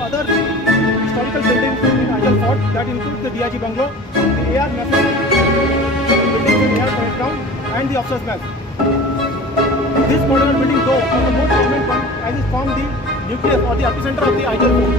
other historical buildings in Ajal Fort that includes the DIG bungalow, the AR message buildings in AR parade ground, and the officers' mess. This modular building, though, is the most prominent one as it forms the nucleus or the epicenter of the Ajal Fort.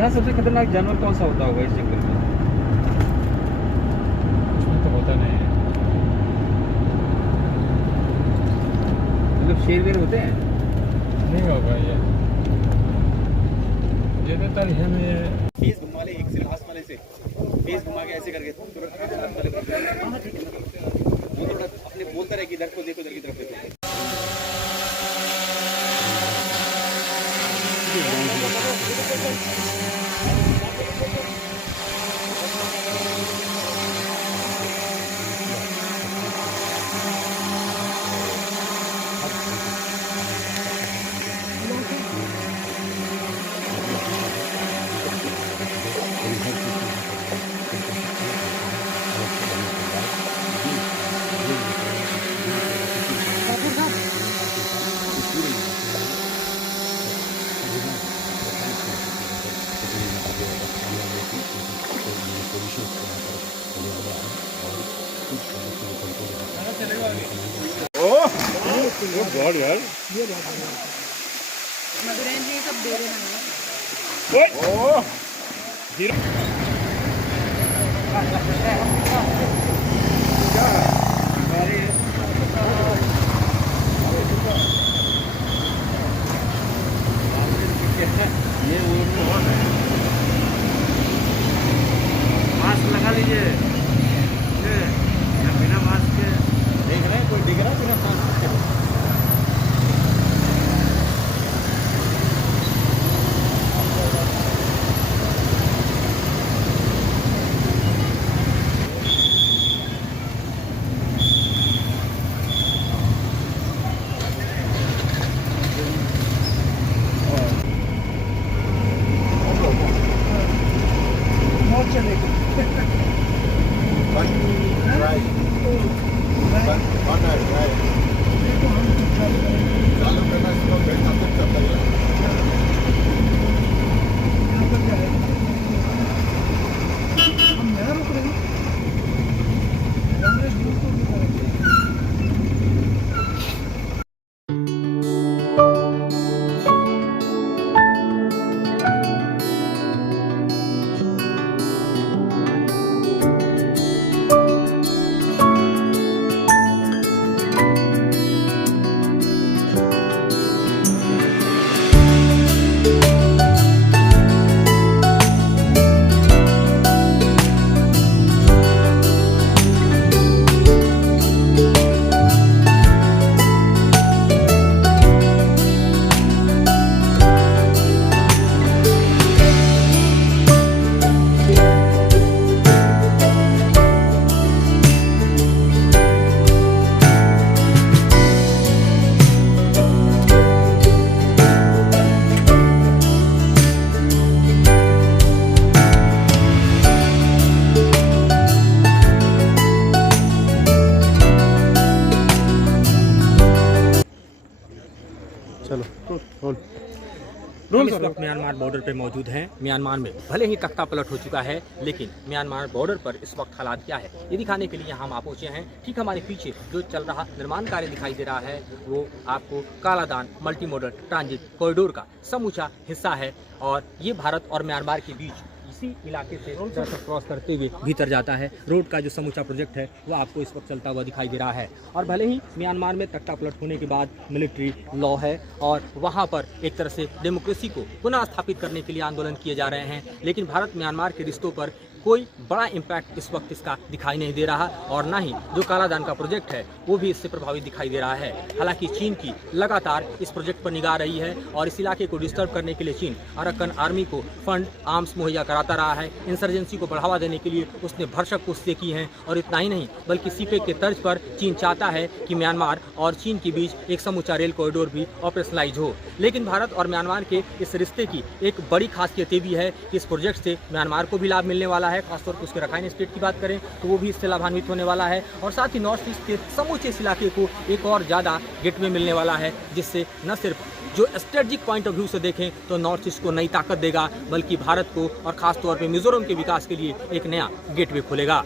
यहाँ सबसे खतरनाक जानवर कौन सा होता होगा इस जंगल में? उसमें तो होता नहीं है। मतलब शेर वेर होते हैं? नहीं होगा ये ज़्यादातर हमें फेस घुमा ले, एक सिर्फ वाले से फेस घुमा के ऐसे करके तुरंत वो थोड़ा अपने बोलता रहे कि इधर को देखो, इधर की तरफ देखो। गॉड यार मधुरैन जी सब दे देना ओह हीरो ये वो मास्क लगा लीजिए। बिना मास्क के देख रहे हैं, कोई दिख रहा है बिना मास्क के? चलेगी। चालू करना इसको बैठा तक चलता है। यहाँ पर क्या है? हम यहाँ रुक रहे हैं। कांग्रेस बिल्कुल भी करेंगे। हम इस वक्त म्यांमार बॉर्डर पर मौजूद हैं। म्यांमार में भले ही तख्ता पलट हो चुका है, लेकिन म्यांमार बॉर्डर पर इस वक्त हालात क्या है ये दिखाने के लिए यहाँ हम पहुँचे हैं। ठीक हमारे पीछे जो चल रहा निर्माण कार्य दिखाई दे रहा है वो आपको Kaladan multi modal transit corridor का समूचा हिस्सा है और ये भारत और म्यांमार के बीच इसी इलाके से सड़क क्रॉस करते हुए भीतर जाता है। रोड का जो समूचा प्रोजेक्ट है वो आपको इस वक्त चलता हुआ दिखाई दे रहा है। और भले ही म्यांमार में तख्ता पलट होने के बाद मिलिट्री लॉ है और वहाँ पर एक तरह से डेमोक्रेसी को पुनः स्थापित करने के लिए आंदोलन किए जा रहे हैं, लेकिन भारत म्यांमार के रिश्तों पर कोई बड़ा इम्पैक्ट इस वक्त इसका दिखाई नहीं दे रहा और ना ही जो कालादान का प्रोजेक्ट है वो भी इससे प्रभावित दिखाई दे रहा है। हालांकि चीन की लगातार इस प्रोजेक्ट पर निगाह रही है और इस इलाके को डिस्टर्ब करने के लिए चीन अराकन आर्मी को फंड आर्म्स मुहैया कराता रहा है। इंसर्जेंसी को बढ़ावा देने के लिए उसने भरसक कोशिशें की हैं और इतना ही नहीं बल्कि सीपेक के तर्ज पर चीन चाहता है कि म्यांमार और चीन के बीच एक समूचा रेल कॉरिडोर भी ऑपरेशनलाइज हो। लेकिन भारत और म्यांमार के इस रिश्ते की एक बड़ी खासियत ये भी है कि इस प्रोजेक्ट से म्यांमार को भी लाभ मिलने वाला है। खासतौर पर उसके रखाइन स्टेट की बात करें तो वो भी इससे लाभान्वित होने वाला है और साथ ही नॉर्थ ईस्ट के समूचे इस इलाके को एक और ज़्यादा गेटवे मिलने वाला है, जिससे न सिर्फ जो स्ट्रेटजिक पॉइंट ऑफ व्यू से देखें तो नॉर्थ ईस्ट को नई ताकत देगा, बल्कि भारत को और खासतौर पर मिजोरम के विकास के लिए एक नया गेटवे खोलेगा।